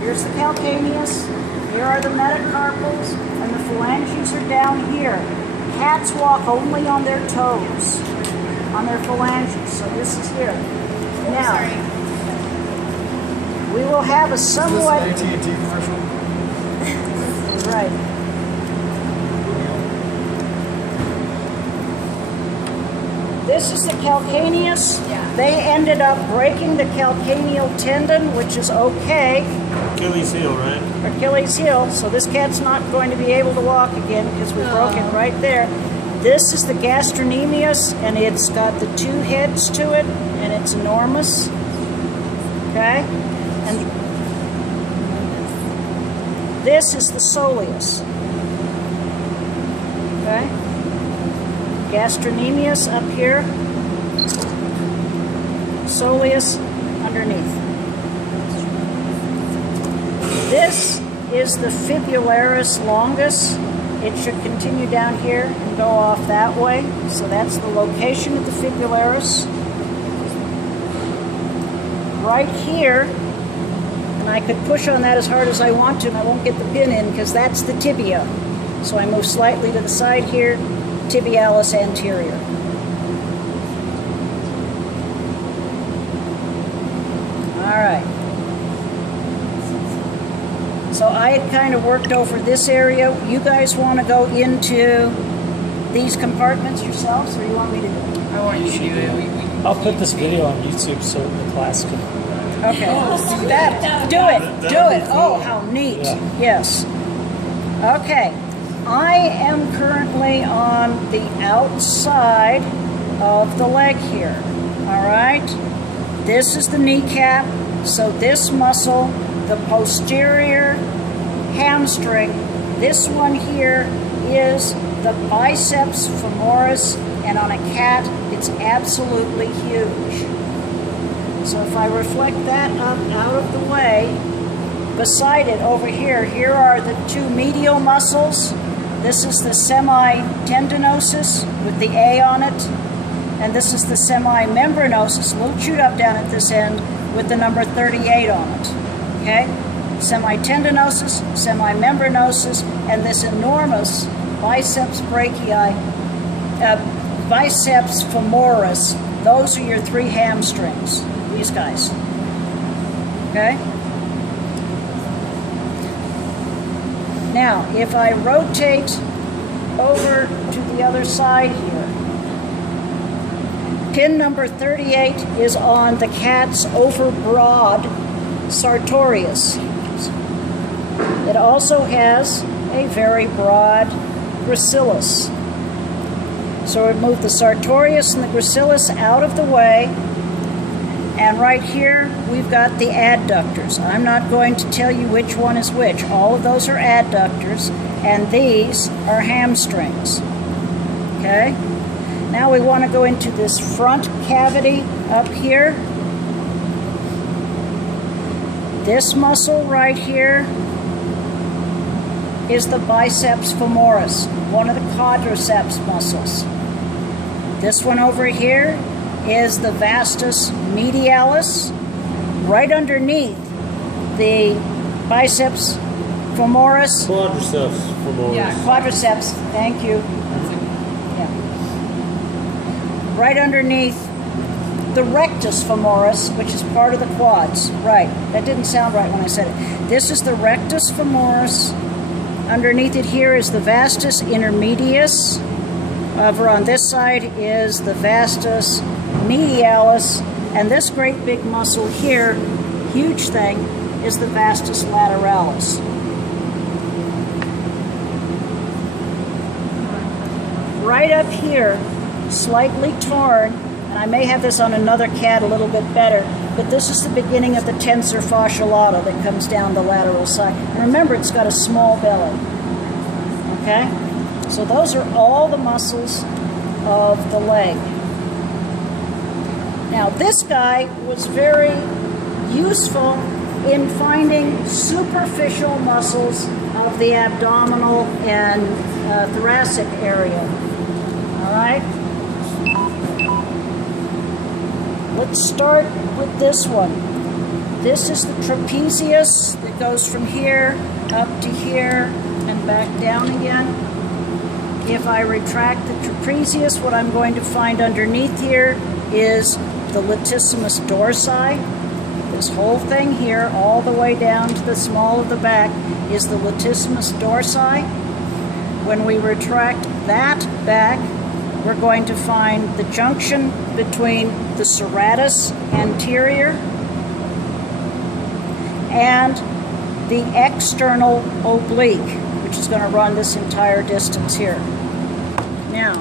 Here's the calcaneus, here are the metacarpals, and the phalanges are down here. Cats walk only on their toes, on their phalanges, so this is here. Now, we will have a somewhat... Is this an AT&T commercial? Right. This is the calcaneus. Yeah. They ended up breaking the calcaneal tendon, which is okay. Achilles heel, right? Achilles heel. So this cat's not going to be able to walk again because we broke it right there. This is the gastrocnemius, and it's got the two heads to it, and it's enormous. Okay? And this is the soleus. Okay? Gastrocnemius up here, soleus underneath. This is the fibularis longus. It should continue down here and go off that way. So that's the location of the fibularis. Right here, and I could push on that as hard as I want to, and I won't get the pin in because that's the tibia. So I move slightly to the side here. Tibialis anterior. All right. So I had kind of worked over this area. You guys want to go into these compartments yourselves, or you want me to do it? I want you to do it. I'll put this video on YouTube so the class can... Okay. Do it. Oh, how neat. Yeah. Yes. Okay. I am currently on the outside of the leg here. All right? This is the kneecap. So this muscle, the posterior hamstring, this one here is the biceps femoris, and on a cat, it's absolutely huge. So if I reflect that up out of the way, beside it over here, here are the two medial muscles. This is the semi-tendinosus with the A on it, and this is the semi-membranosus, a little chewed up down at this end, with the number 38 on it. Okay? Semi-tendinosus, semi-membranosus, and this enormous biceps brachii, biceps femoris. Those are your three hamstrings, these guys. Okay? Now, if I rotate over to the other side here, pin number 38 is on the cat's overbroad sartorius. It also has a very broad gracilis. So we move the sartorius and the gracilis out of the way, and right here we've got the adductors. I'm not going to tell you which one is which. All of those are adductors, and these are hamstrings. Okay? Now we want to go into this front cavity up here. This muscle right here is the biceps femoris, one of the quadriceps muscles. This one over here is the vastus medialis, right underneath the biceps femoris. Quadriceps femoris. Yeah, quadriceps, thank you. Yeah. Right underneath the rectus femoris, which is part of the quads. Right, that didn't sound right when I said it. This is the rectus femoris. Underneath it here is the vastus intermedius. Over on this side is the vastus medialis, and this great big muscle here, huge thing, is the vastus lateralis. Right up here, slightly torn, and I may have this on another cat a little bit better, but this is the beginning of the tensor fasciolata that comes down the lateral side. And remember, it's got a small belly. Okay? So those are all the muscles of the leg. Now this guy was very useful in finding superficial muscles of the abdominal and thoracic area. All right? Let's start with this one. This is the trapezius that goes from here up to here and back down again. If I retract the trapezius, what I'm going to find underneath here is the latissimus dorsi. This whole thing here, all the way down to the small of the back, is the latissimus dorsi. When we retract that back, we're going to find the junction between the serratus anterior and the external oblique, which is going to run this entire distance here. Now,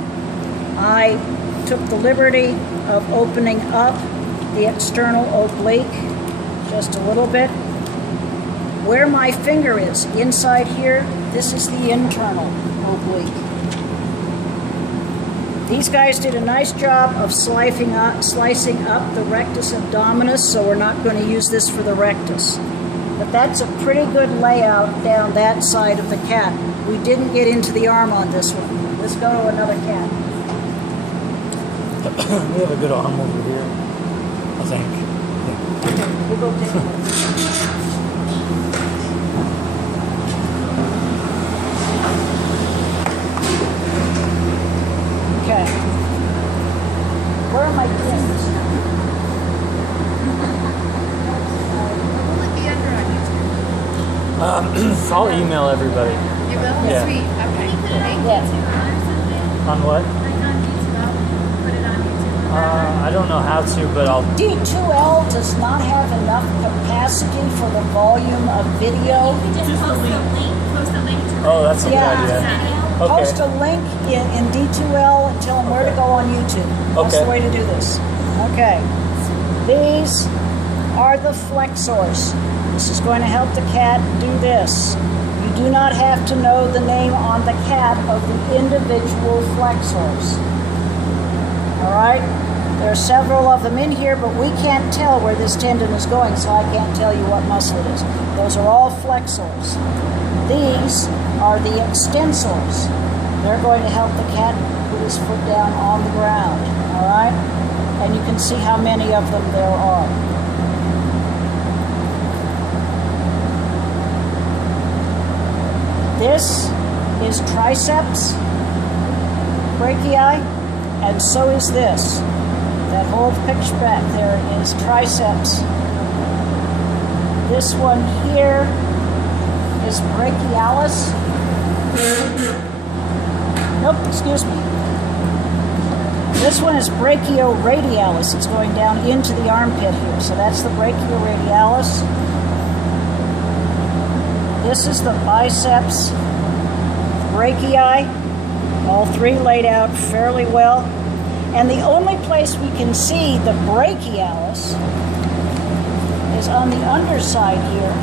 I took the liberty of opening up the external oblique just a little bit. Where my finger is, inside here, this is the internal oblique. These guys did a nice job of slicing up the rectus abdominis, so we're not going to use this for the rectus. But that's a pretty good layout down that side of the cat. We didn't get into the arm on this one. Let's go to another cat. We have a good arm over here, I think. Okay, we'll go take a look. Okay. Where are my pins? Will it be under on YouTube? I'll email everybody. You will? Yeah. Sweet. Okay. Thank you. Yes. On what? I don't know how to, but I'll... D2L does not have enough capacity for the volume of video. Just post a link. Post a link to Oh, that's a good Yeah. idea. Post Okay. a link in D2L and tell them where to go on YouTube. That's Okay. the way to do this. Okay. These are the flexors. This is going to help the cat do this. You do not have to know the name on the cat of the individual flexors. All right? There are several of them in here, but we can't tell where this tendon is going, so I can't tell you what muscle it is. Those are all flexors. These are the extensors. They're going to help the cat put his foot down on the ground, all right? And you can see how many of them there are. This is triceps brachii, and so is this. That whole picture back there is triceps. This one here is brachialis. Nope, excuse me. This one is brachioradialis. It's going down into the armpit here. So that's the brachioradialis. This is the biceps brachii. All three laid out fairly well. And the only place we can see the brachialis is on the underside here.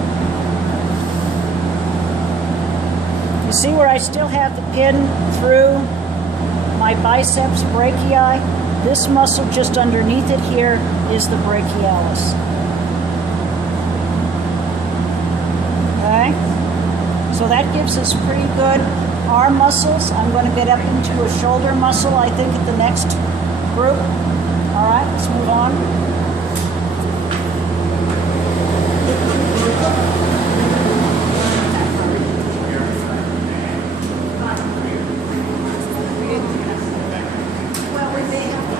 You see where I still have the pin through my biceps brachii? This muscle just underneath it here is the brachialis. Okay? So that gives us pretty good arm muscles. I'm going to get up into a shoulder muscle, I think, at the next group. All right, let's move on. Well, we may have to,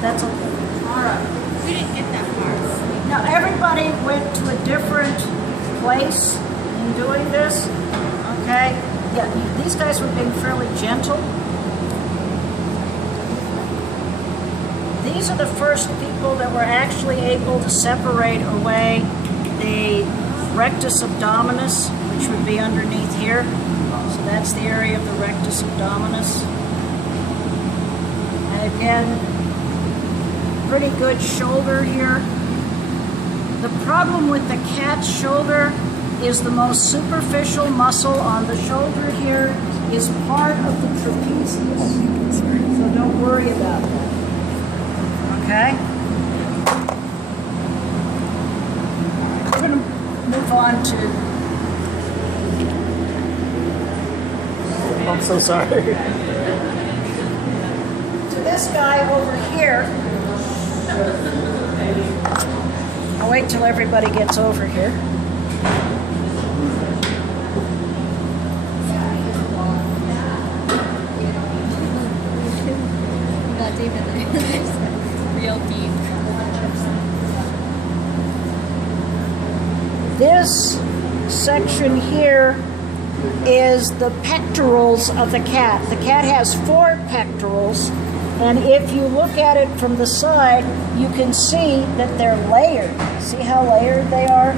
that's okay. All right. We didn't get that far. Now, everybody went to a different place in doing this, okay? Yeah, these guys were being fairly gentle. These are the first people that were actually able to separate away the rectus abdominis, which would be underneath here. So that's the area of the rectus abdominis. And again, pretty good shoulder here. The problem with the cat's shoulder is the most superficial muscle on the shoulder here is part of the trapezius. So don't worry about that. Okay? We're going to move on to... I'm so sorry. to this guy over here. I'll wait till everybody gets over here. Not even real deep. This section here is the pectorals of the cat. The cat has 4 pectorals, and if you look at it from the side, you can see that they're layered. See how layered they are?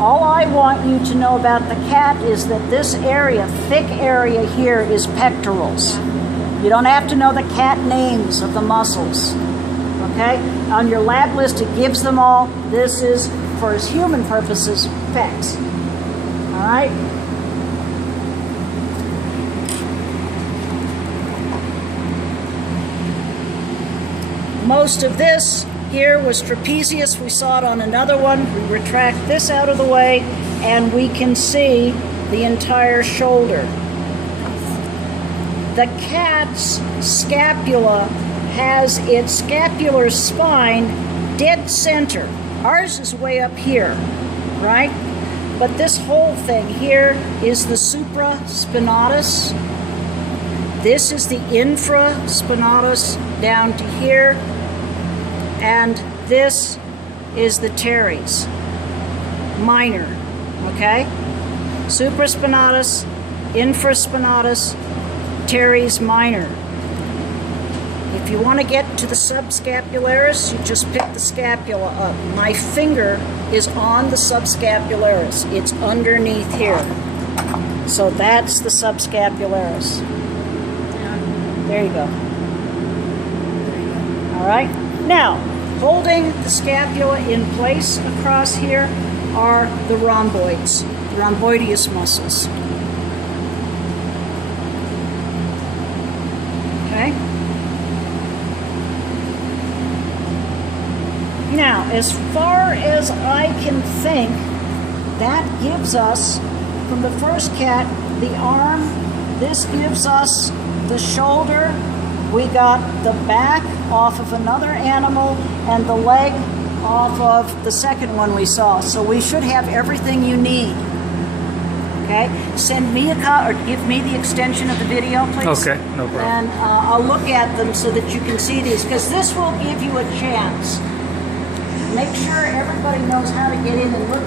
All I want you to know about the cat is that this area, thick area here, is pectorals. You don't have to know the cat names of the muscles. Okay? On your lab list, it gives them all. This is, for its human purposes, pecs. All right? Most of this here was trapezius. We saw it on another one. We retract this out of the way, and we can see the entire shoulder. The cat's scapula has its scapular spine dead center. Ours is way up here, right? But this whole thing here is the supraspinatus. This is the infraspinatus down to here. And this is the teres minor, okay? Supraspinatus, infraspinatus, teres minor. If you want to get to the subscapularis, you just pick the scapula up. My finger is on the subscapularis. It's underneath here. So that's the subscapularis. There you go. All right? Now, holding the scapula in place across here are the rhomboids, the rhomboideus muscles. Okay? Now, as far as I can think, that gives us, from the first cat, the arm. This gives us the shoulder. We got the back off of another animal and the leg off of the second one we saw. So we should have everything you need. Okay? Send me or give me the extension of the video, please. Okay, no problem. And I'll look at them so that you can see these, because this will give you a chance. Make sure everybody knows how to get in and look at